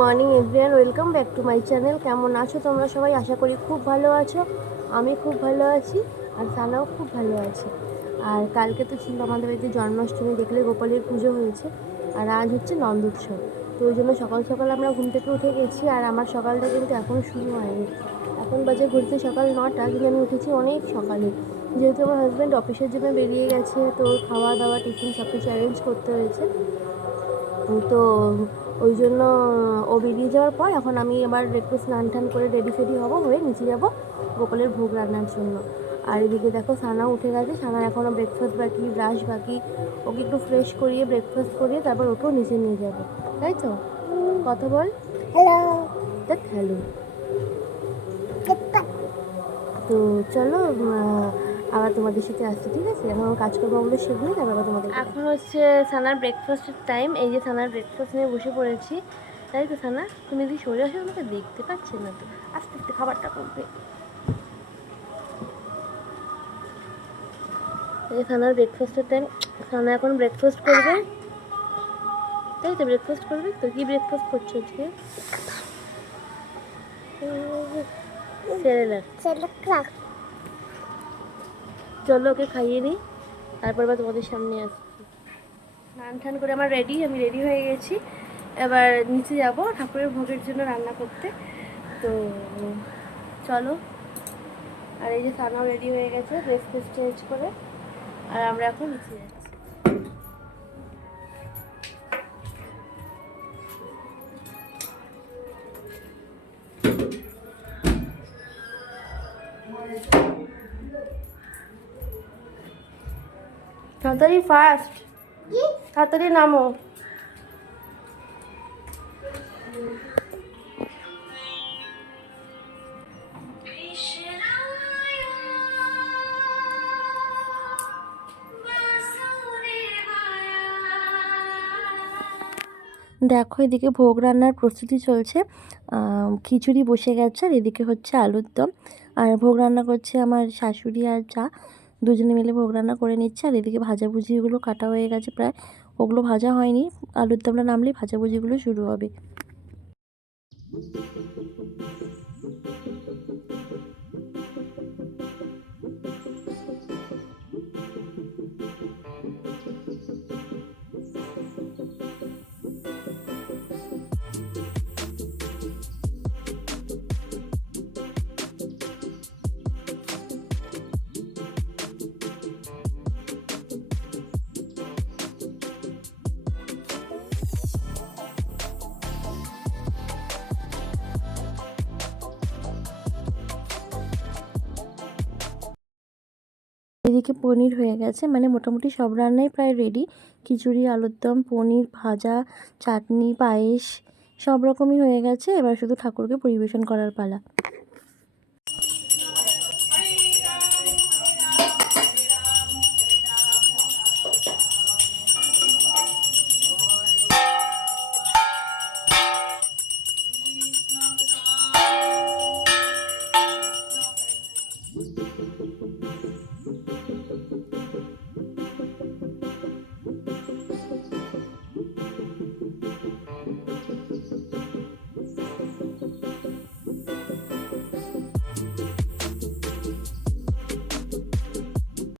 Morning everyone, welcome back to my channel. কেমন আছো তোমরা সবাই? আশা করি খুব ভালো আছো। আমি খুব ভালো আছি, আর সানাও খুব ভালো আছে। আর কালকে তো ছিল আমাদের বাড়িতে জন্মাষ্টমী, দেখলে গোপালের পুজো হয়েছে। আর আজ হচ্ছে নন্দোৎসব। তো ওই জন্য সকাল সকাল আমরা ঘুম থেকে উঠে গেছি, আর আমার সকালটা কিন্তু এখনও শুরু হয়নি। এখন বাজে ঘুরতে সকাল 9টা, কিন্তু আমি উঠেছি অনেক সকালে। যেহেতু আমার হাজব্যান্ড অফিসের জন্য বেরিয়ে গেছে, তো খাওয়া দাওয়া টিফিন সব কিছু অ্যারেঞ্জ করতে হয়েছে। তো ওই জন্য ও বেরিয়ে যাওয়ার পর এখন আমি আবার একটু স্নান টান করে রেডি ফেডি হবো, হয়ে নিচে যাবো গোপালের ভোগ রান্নার জন্য। আর এদিকে দেখো সানা উঠে গেছে, সানার এখনও ব্রেকফাস্ট বাকি, ব্রাশ বাকি। ওকে একটু ফ্রেশ করিয়ে ব্রেকফাস্ট করিয়ে তারপর ওকেও নিচে নিয়ে যাবো, তাই তো? কথা বল, হ্যালো। দেখ হ্যালো। তো চলো আবার তোমাদের সাথে আসছি, ঠিক আছে? এখন কাজকর্মগুলো সেগুলোই তারপর তোমাদের। এখন হচ্ছে সানার ব্রেকফাস্টের টাইম। এই যে সানার ব্রেকফাস্ট নিয়ে বসে পড়েছি, তাই তো সানা? তুমি যদি সরে আসো আমাকে দেখতে পাচ্ছি না তো, আস্তে আস্তে খাবারটা করবে। এই সানার ব্রেকফাস্টের টাইম, সানা এখন ব্রেকফাস্ট করবে, তাই তো? ব্রেকফাস্ট করবে তো? কি ব্রেকফাস্ট করছো আজকে? সেরেলাক। চলো ওকে খাইয়ে নিই, তারপর বা তোমাদের সামনে আসছি। স্নান টান করে আমি রেডি হয়ে গেছি। এবার নিচে যাব ঠাকুরের ভোগের জন্য রান্না করতে। তো চলো। আর এই যে সানাও রেডি হয়ে গেছে ড্রেস ফ্রেস চেঞ্জ করে, আর আমরা এখন নিচে যাচ্ছি। তাড়াতাড়ি ফাস্ট, তাড়াতাড়ি নামো। দেখো এদিকে ভোগ রান্নার প্রস্তুতি চলছে। খিচুড়ি বসে গেছে, আর এদিকে হচ্ছে আলুর দম। আর ভোগ রান্না করছে আমার শাশুড়ি আর যা, দুজনে মিলে ভোগ রান্না করে নিচ্ছে। আর এদিকে ভাজাভুজিগুলো কাটা হয়ে গেছে প্রায়, ওগুলো ভাজা হয়নি। আলুর দমটা নামলেই ভাজাভুজিগুলো শুরু হবে। এদিকে পনির হয়ে গেছে, মানে মোটামুটি সব রান্নাই প্রায় রেডি। খিচুড়ি, আলুর দম, পনির ভাজা, চাটনি, পায়েস সব রকমই হয়ে গেছে। এবার শুধু ঠাকুরকে পরিবেশন করার পালা।